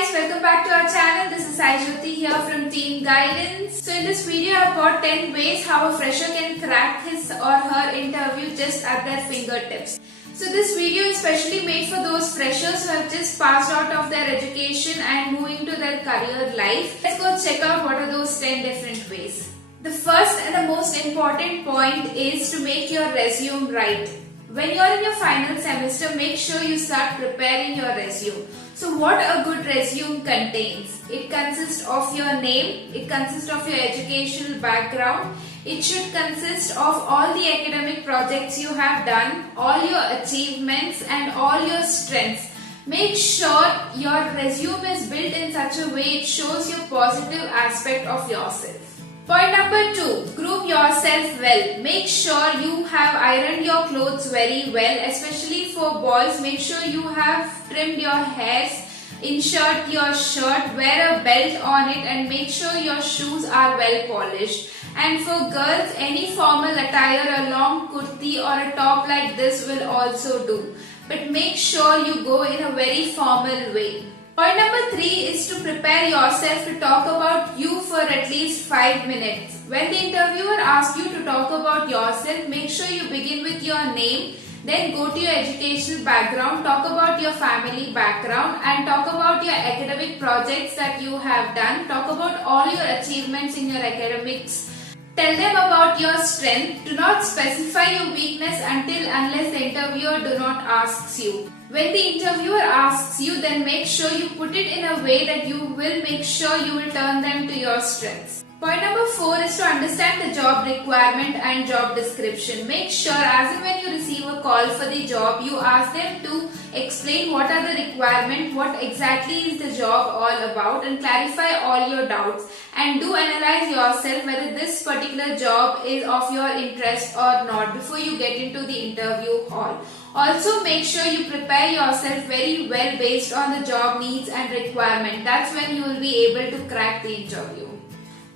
guys, welcome back to our channel. This is Sai Jyoti here from Team Guidance. So in this video I've got 10 ways how a fresher can crack his or her interview just at their fingertips. So this video is specially made for those freshers who have just passed out of their education and moving to their career life. Let's go check out what are those 10 different ways. The first and the most important point is to make your resume right. When you're in your final semester, make sure you start preparing your resume. So what a good resume contains? It consists of your name, it consists of your educational background, it should consist of all the academic projects you have done, all your achievements and all your strengths. Make sure your resume is built in such a way it shows your positive aspect of yourself. Point number 2, groom yourself well. Make sure you have ironed your clothes very well, especially for boys. Make sure you have trimmed your hairs, insert your shirt, wear a belt on it and make sure your shoes are well polished. And for girls, any formal attire, a long kurti or a top like this will also do. But make sure you go in a very formal way. Point number 3 is to prepare yourself to talk about you for at least 5 minutes. When the interviewer asks you to talk about yourself, make sure you begin with your name, then go to your educational background, talk about your family background and talk about your academic projects that you have done, talk about all your achievements in your academics. Tell them about your strength. Do not specify your weakness unless the interviewer do not asks you. When the interviewer asks you, then make sure you put it in a way that you will make sure you will turn them to your strengths. Point number 4 is to understand the job requirement and job description. Make sure as and when you receive a call for the job, you ask them to explain what are the requirements, what exactly is the job all about and clarify all your doubts. And do analyze yourself whether this particular job is of your interest or not before you get into the interview hall. Also make sure you prepare yourself very well based on the job needs and requirement. That's when you will be able to crack the interview.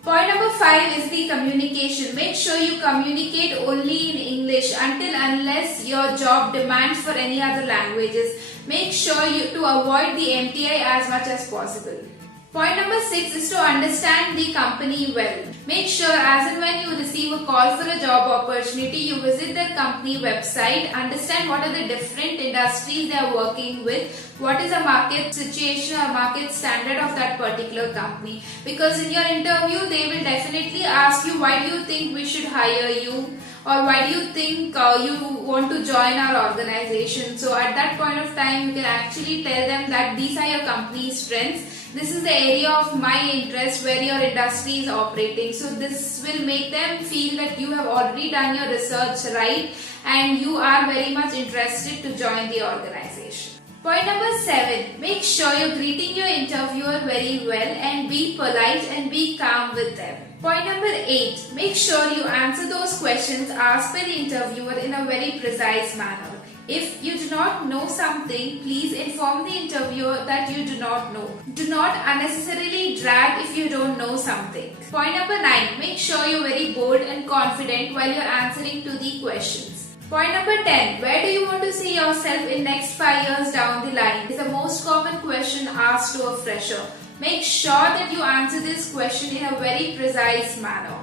Point number 5 is the communication. Make sure you communicate only in English unless your job demands for any other languages. Make sure you to avoid the MTI as much as possible. Point number 6 is to understand the company well. Make sure as and when you receive a call for a job opportunity, you visit their company website, understand what are the different industries they are working with, what is the market situation or market standard of that particular company. Because in your interview, they will definitely ask you, why do you think we should hire you? Or why do you think you want to join our organization? So at that point of time, you can actually tell them that these are your company's strengths. This is the area of my interest where your industry is operating. So this will make them feel that you have already done your research right and you are very much interested to join the organization. Point number 7, make sure you're greeting your interviewer very well and be polite and be calm with them. Point number 8, make sure you answer those questions asked by the interviewer in a very precise manner. If you do not know something, please inform the interviewer that you do not know. Do not unnecessarily drag if you don't know something. Point number 9, make sure you're very bold and confident while you're answering to the questions. Point number 10, where do you want to see yourself in next 5 years down the line? Is the most common question asked to a fresher. Make sure that you answer this question in a very precise manner.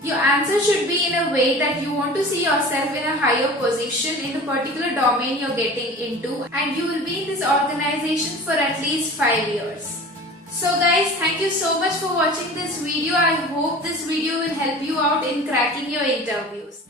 Your answer should be in a way that you want to see yourself in a higher position in the particular domain you're getting into and you will be in this organization for at least 5 years. So guys, thank you so much for watching this video. I hope this video will help you out in cracking your interviews.